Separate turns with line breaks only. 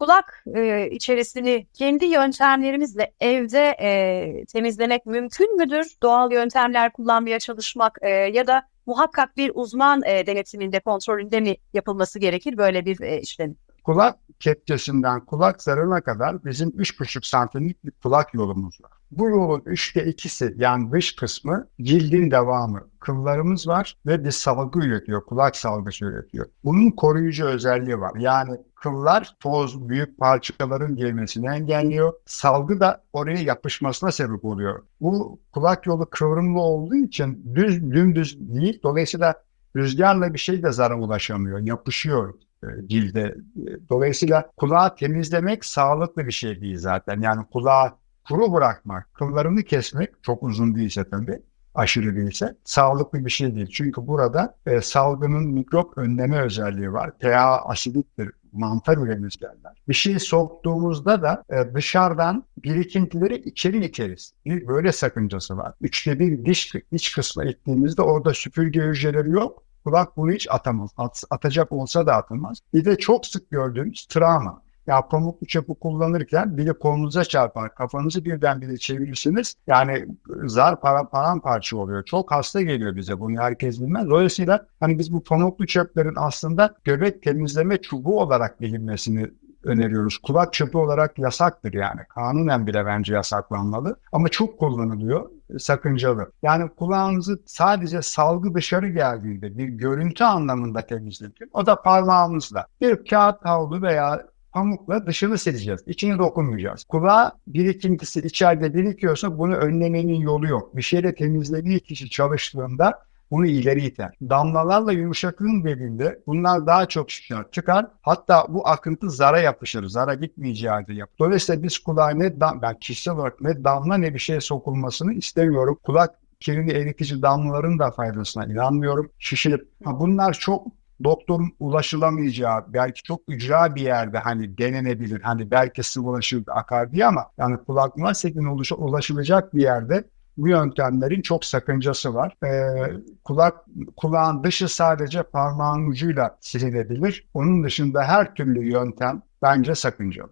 kulak e, içerisini kendi yöntemlerimizle evde e, temizlemek mümkün müdür? Doğal yöntemler kullanmaya çalışmak e, ya da muhakkak bir uzman e, denetiminde, kontrolünde mi yapılması gerekir böyle bir e, işlem?
Kulak kepçesinden kulak zarına kadar bizim 3,5 santimlik bir kulak yolumuz var. Bu yolun üçte ikisi yani dış kısmı cildin devamı. Kıllarımız var ve bir salgı üretiyor, kulak salgısı üretiyor. Bunun koruyucu özelliği var. Yani kıllar toz, büyük parçaların girmesini engelliyor. Salgı da oraya yapışmasına sebep oluyor. Bu kulak yolu kıvrımlı olduğu için düz, dümdüz değil. Dolayısıyla rüzgarla bir şey de zara ulaşamıyor, yapışıyor e, cilde. E, Dolayısıyla kulağı temizlemek sağlıklı bir şey değil zaten. Yani kulağı kuru bırakmak, kıllarını kesmek çok uzun değilse tabii, aşırı değilse sağlıklı bir şey değil. Çünkü burada e, salgının mikrop önleme özelliği var. pH asidiktir, mantar üremez derler. Bir şey soktuğumuzda da e, dışarıdan birikintileri içeri iteriz. Bir böyle sakıncası var. Üçte bir diş, iç kısmına ittiğimizde orada süpürge hücreleri yok. Kulak bunu hiç atamaz. At- atacak olsa da atamaz. Bir de çok sık gördüğümüz travma. Ya pamuklu çapı kullanırken biri kolunuza çarpar, kafanızı birdenbire çevirirsiniz. Yani zar para, paramparça oluyor. Çok hasta geliyor bize bunu herkes bilmez. Dolayısıyla hani biz bu pamuklu çöplerin aslında göbek temizleme çubuğu olarak bilinmesini öneriyoruz. Kulak çöpü olarak yasaktır yani. Kanunen bile bence yasaklanmalı. Ama çok kullanılıyor. Sakıncalı. Yani kulağınızı sadece salgı dışarı geldiğinde bir görüntü anlamında temizletin. O da parmağımızla. Bir kağıt havlu veya pamukla dışını sileceğiz. İçini dokunmayacağız. Kulağa birikintisi içeride birikiyorsa bunu önlemenin yolu yok. Bir şeyle temizlediği kişi çalıştığında bunu ileri iter. Damlalarla yumuşaklığın belinde bunlar daha çok çıkar. çıkar. Hatta bu akıntı zara yapışır. Zara gitmeyeceği halde yapar. Dolayısıyla biz kulağa ne dam ben kişisel olarak ne damla ne bir şey sokulmasını istemiyorum. Kulak kirini eritici damlaların da faydasına inanmıyorum. Şişirip ha bunlar çok doktorun ulaşılamayacağı belki çok ücra bir yerde hani denenebilir. Hani belki sıvılaşır akar diye ama yani kulak maskenin ulaşılacak bir yerde bu yöntemlerin çok sakıncası var. Ee, kulak kulağın dışı sadece parmağın ucuyla silinebilir. Onun dışında her türlü yöntem bence sakıncalı.